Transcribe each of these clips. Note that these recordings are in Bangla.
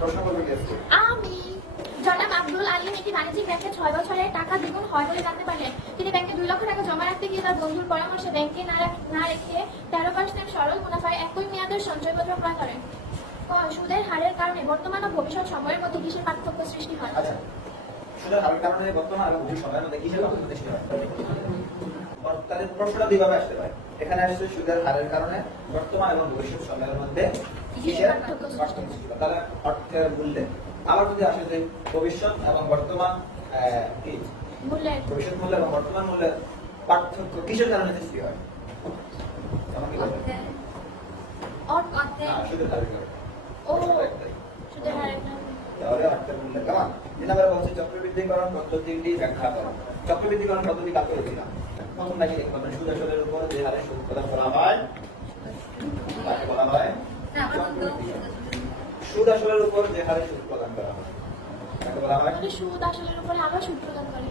প্রশ্ন করবে কি আজকে? আমি জনাব আব্দুল আলীম একটি বাণিজ্যিক ব্যাংকে 6 বছরে টাকা দ্বিগুণ হয় বলে জানতে পারলেন। তিনি ব্যাংকে 2 লক্ষ টাকা জমা রাখতে গিয়ে তার বন্ধুর পরামর্শে ব্যাংকে না রেখে 13% সরল মুনাফায় একই মেয়াদের সঞ্চয়পত্র ক্রয় করেন। ক, সুদের হারের কারণে বর্তমান ও ভবিষ্যৎ সময়ের মধ্যে কিসের পার্থক্য সৃষ্টি হয়? আচ্ছা, সুদের হারের কারণে বর্তমান এবং ভবিষ্যৎ সময়ের মধ্যে কিসের পার্থক্য সৃষ্টি হয়? তাহলে প্রশ্নটা দুইভাবে আসতে পারে। এখানে আসছে সুদের হারের কারণে বর্তমান এবং ভবিষ্যৎ সময়ের মধ্যে কিসের পার্থক্য সৃষ্টি হয়। তাহলে অর্থের মূল্যে। আবার যদি আসে যে ভবিষ্যৎ এবং বর্তমান কি ভবিষ্যৎ মূল্য এবং বর্তমান মূল্যের পার্থক্য কিসের কারণে সৃষ্টি হয়? আমাকে বলবেন। সুদের হারের কারণে। সুদের হারের কারণে। তাহলে অর্থের মূল্য কেমন? তিন নম্বরে বলছে চক্রবৃদ্ধিকরণ পদ্ধতিটি ব্যাখ্যা করো। চক্রবৃদ্ধিকরণ পদ্ধতি কাকে বলেছিলাম? প্রথম নাকি দেখতে পাবেন সুদ আসলের উপর যে হারে সুদ প্রদান করা হয় তাকে বলা হয় সুদ আসলের উপর যে হারে সুদ প্রদান করা হয় তাকে বলা হয় সুদ আসলের উপর আবার সুদ প্রদান করে।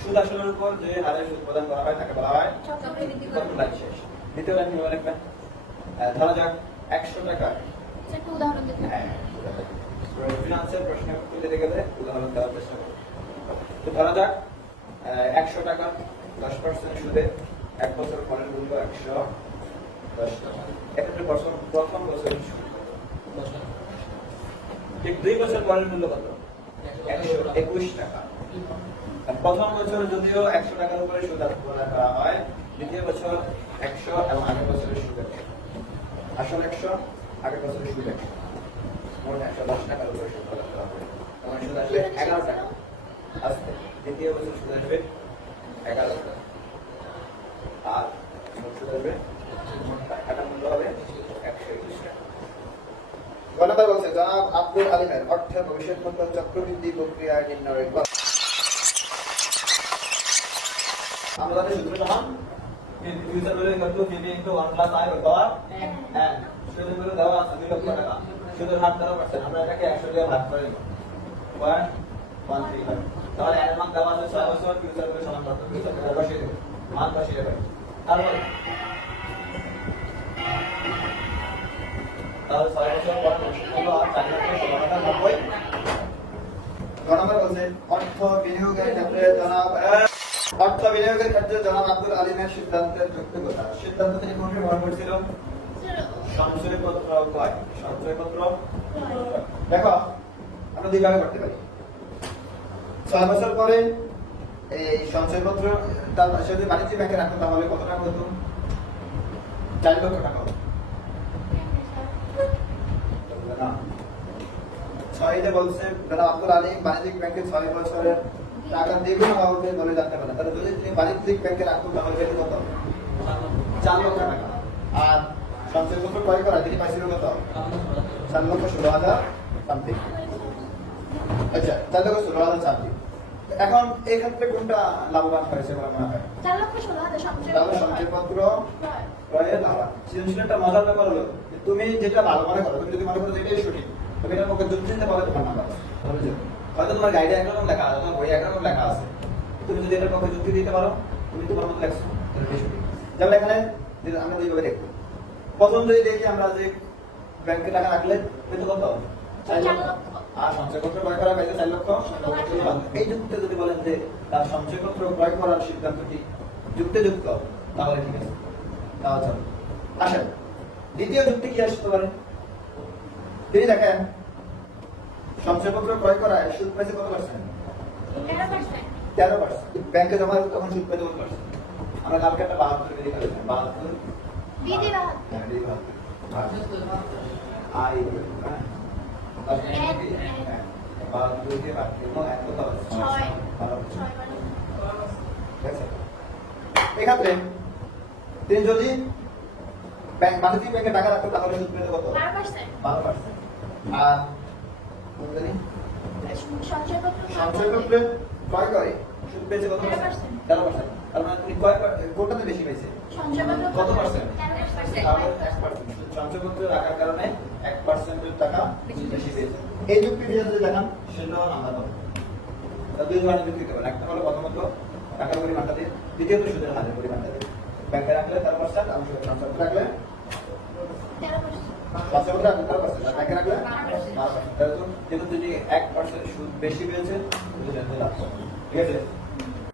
সুদ আসলের উপর যে হারে সুদ প্রদান করা হয় তাকে বলা হয় চক্রবৃদ্ধিকরণ। শেষ। দ্বিতীয় লাইন কি লিখবেন? ধরা যাক 100 টাকা। একটা উদাহরণ দিতে। হ্যাঁ, ফিনান্সের প্রশ্ন দিতে গেলে উদাহরণ দেওয়ার চেষ্টা করব। তো ধরা যাক 100 টাকা 10% সুদে 1 বছর পরের মূল্য 110 টাকা। এক্ষেত্রে প্রথম বছরের সুদ 10 টাকা। ঠিক 2 বছর পরের মূল্য কত? 121 টাকা। প্রথম বছর যদিও 100 টাকার উপরে সুদ প্রদান করা হয়, দ্বিতীয় বছর 100 এবং আগের বছরের সুদ 100। আসল 100, আগের বছরের সুদ 100। মোট 110 টাকার উপরে সুদ প্রদান করা হবে। তখন সুদ আসবে 11 টাকা। আস্তে দ্বিতীয় বছর সুদ আসবে 11 টাকা। আর মোট সুদ আসবে টাকার মূল্য হবে 121 টাকা। গণনা বলছে জনাব আব্দুল আলীমের অর্থের ভবিষ্যৎ মূল্য চক্রবৃদ্ধি প্রক্রিয়া নির্ণয় করা। আমরা তাদের সূত্র সমান future value equal to PV into 1 plus I by power n। সুদের মূল্য দেওয়া আছে 2 লক্ষ টাকা। সুদের হার 13%। আমরা এটাকে 100 দিয়ে ভাগ করে নিব। 1.135। তাহলে এর মান দেওয়া আছে 6 বছর, ফিউচার ভ্যালু সমান কত? ফিউচার ভ্যালু বসিয়ে দেব। মান বসিয়ে দেব। তাহলে 6 বছর পর হলো আর 4,16,90। গণনা বলছে অর্থ বিনিয়োগের ক্ষেত্রে জনাব আব্দুল আলীমের সিদ্ধান্তের যৌক্তিকতা। সিদ্ধান্ত তিনি কোনটি গ্রহণ করেছিল? সঞ্চয়পত্র ক্রয়। সঞ্চয়পত্র দেখো আমরা দুইভাবে করতে পারি। 6 বছর পরে এই সঞ্চয়পত্র তার যদি বাণিজ্যিক ব্যাংকে রাখতো তাহলে কত টাকা হতো? 4 লক্ষ টাকা হতো। না, 6 বলছে আব্দুল আলীম বাণিজ্যিক ব্যাংকে 6 বছরের টাকা দ্বিগুণ হবে বলে জানতে পারেন। তাহলে যদি তিনি বাণিজ্যিক ব্যাংকে রাখতো তাহলে কত? 4 লক্ষ টাকা। আর সঞ্চয়পত্র ক্রয় করা তিনি পাইছিল কত? 4,16,000 সামথিং। আচ্ছা, 4,16,000 সামথিং। এখন এই ক্ষেত্রে কোনটা লাভবান হয়েছে বলে মনে হয়? 4,16,000 সঞ্চয়পত্র ক্রয়ে লাভবান। সৃজনশীলটা মজার ব্যাপার হলো তুমি যেটা ভালো মনে করো, তুমি যদি মনে করো যে এটাই সঠিক, তুমি এটার পক্ষে যুক্তি দিতে পারলে তোমার নাম্বার আছে। হয়তো তোমার গাইডে একরকম লেখা আছে, তোমার বই একরকম লেখা আছে, তুমি যদি এটার পক্ষে যুক্তি দিতে পারো তুমি তোমার মতো লেখছো, যেমন এখানে আমরা দুইভাবে দেখবো। প্রথম যদি দেখি আমরা যে ব্যাংকে টাকা রাখলে কিন্তু কত? 4 লক্ষ। আর সঞ্চয়পত্র ক্রয় করা পাইছে 4 লক্ষ। এই যুক্তিতে যদি বলেন যে তার সঞ্চয়পত্র ক্রয় করার সিদ্ধান্তটি যুক্তিযুক্ত তাহলে ঠিক আছে, তাহলে চলো আসেন দ্বিতীয় যুক্তি কি আসতে পারে। তিনি দেখেন সঞ্চয়পত্র ক্রয় করায় সুদ পাইছে কত পার্সেন্ট? 13%। ব্যাংকে জমা দিলে তখন সুদ পাইছে কত পার্সেন্ট? আমরা কালকে একটা 72 বেরিয়ে গেলাম। 72 দিদি বাহাত আই হ্যাঁ 72 দিয়ে ভাগ করব এক কত হবে? 6। এক্ষেত্রে তিনি যদি বাণিজ্যিক ব্যাংকে টাকা রাখতো তাহলে সুদ পেতে কত? 12%। আর সঞ্চয়পত্রে ক্রয় করে সুদ পেয়েছে কত? 13%। তার মানে তুমি কোনটাতে বেশি পেয়েছে? কত পার্সেন্ট? 1%। সঞ্চয়পত্রে রাখার কারণে 1% টাকা বেশি পেয়েছে। এই যুক্তি দিয়ে যদি দেখান সেটাও আমরা পাবো। দুই ধরনের যুক্তি দিতে পারেন। একটা হলো প্রথমত টাকার পরিমাণটা দিয়ে, দ্বিতীয়ত সুদের হারের পরিমাণটা দিয়ে। ব্যাংকে রাখলে 13%, আমি সঞ্চয়পত্রে রাখলে 13%, ব্যাংকে রাখলে 12%। তাহলে তো যেহেতু তিনি 1% সুদ বেশি পেয়েছেন, দুজনে লাভ করবেন। ঠিক আছে?